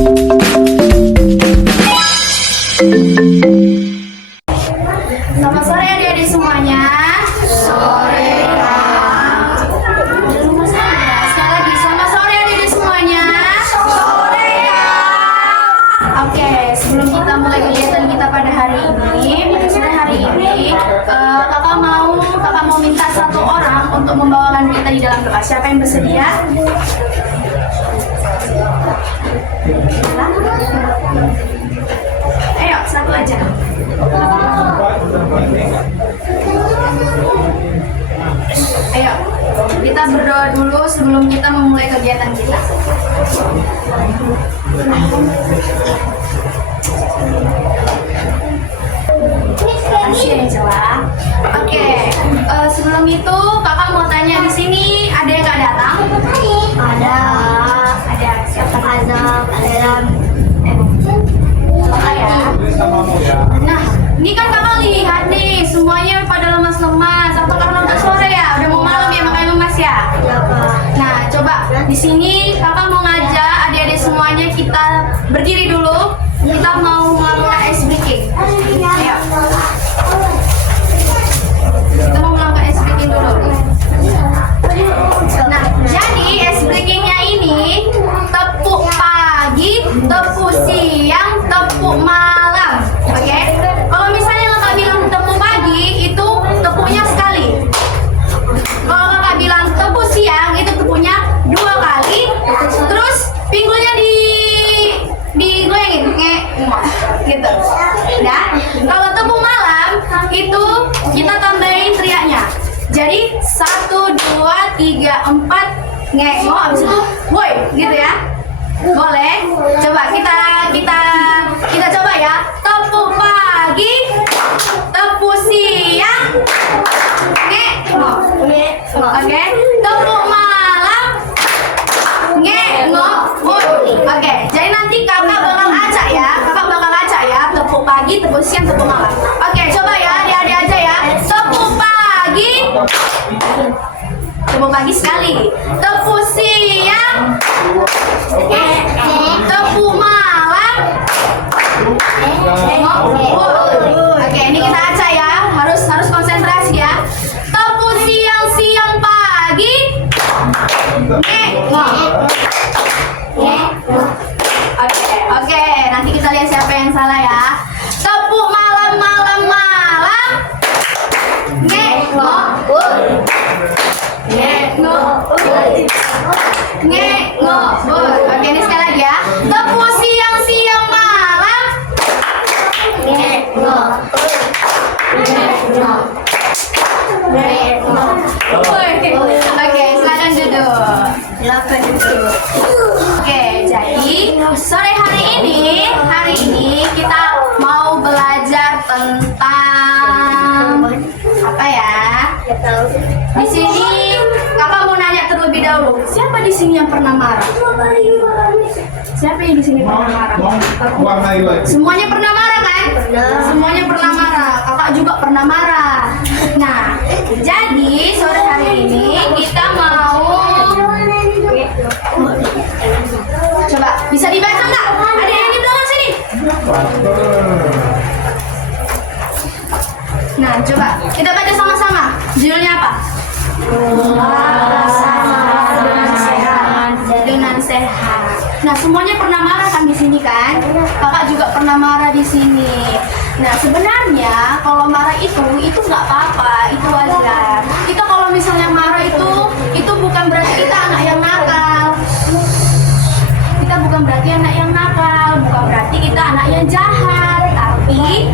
Selamat sore adik-adik semuanya. Sore. Sekali lagi, selamat sore adik-adik semuanya. Sore ya. Oke, sebelum kita mulai kegiatan kita pada hari ini, pada sore hari ini, kakak mau minta satu orang untuk membawakan kita di dalam doa. Siapa yang bersedia? Ayo, satu aja. Ayo, kita berdoa dulu sebelum kita memulai kegiatan kita. Oke, sebelum itu kakak mau tanya di sini ada yang nggak datang? Ada. Siapa? Ada. Nah, ini kan kakak lihat nih semuanya pada lemas-lemas. Apa karena udah sore ya? Udah mau malam ya makanya lemas ya? Iya, Pak. Nah, coba di sini kakak mau ngajak adik-adik semuanya kita berdiri dulu. Kita mau melakukan ice breaking. Ayo. Kita mau melakukan ice breaking dulu. Nah, jadi ice breakingnya ini tepuk pagi, tepuk siang, tepuk malam. Oke? Kalau misalnya kakak bilang tepuk pagi, itu tepuknya sekali. Kalau kakak bilang tepuk siang, itu tepuknya 2 kali. Terus pinggulnya digoyangin, gitu. Dan kalau tepuk malam, itu kita tambahin teriaknya. Jadi 1, 2, 3, 4 ngek, habis itu woi, gitu ya. Boleh? Coba kita coba ya. Tepuk pagi, tepuk siang, ngek, oke. Tepuk malam, ngek, woi. Oke. Jadi nanti kakak bakal acak ya. Tepuk pagi, tepuk siang, tepuk malam. Oke, coba ya, adik-adik aja ya. Tepuk pagi. Tepuk pagi sekali. Tepuk siang. Tepuk malam. Oke, ini kita acak ya. Harus konsentrasi ya. Tepuk siang pagi. Oke. Nanti kita lihat siapa yang salah ya. Tepuk malam. Oke, ini sekali lagi ya. Tepuk siang malam. Oke, silakan duduk. Oke, jadi sore hari ini kita mau belajar tentang apa ya? Di sini kakak mau nanya terlebih dahulu. Siapa di sini yang pernah marah? Siapa yang di sini pernah marah? Semuanya pernah marah kan? Semuanya pernah marah. Kakak juga pernah marah. Nah, jadi sore hari ini kita mau coba bisa dibaca nggak? Ada yang di belakang sini? Nah, coba kita baca sama-sama. Judulnya apa? Dengan sehat. Nah, semuanya pernah marah kan di sini kan? Kakak juga pernah marah di sini. Nah, sebenarnya kalau marah itu nggak apa-apa, itu wajar. Kita kalau misalnya marah itu bukan berarti kita anak yang nakal. Kita bukan berarti anak yang nakal, bukan berarti kita anak yang jahat. Tapi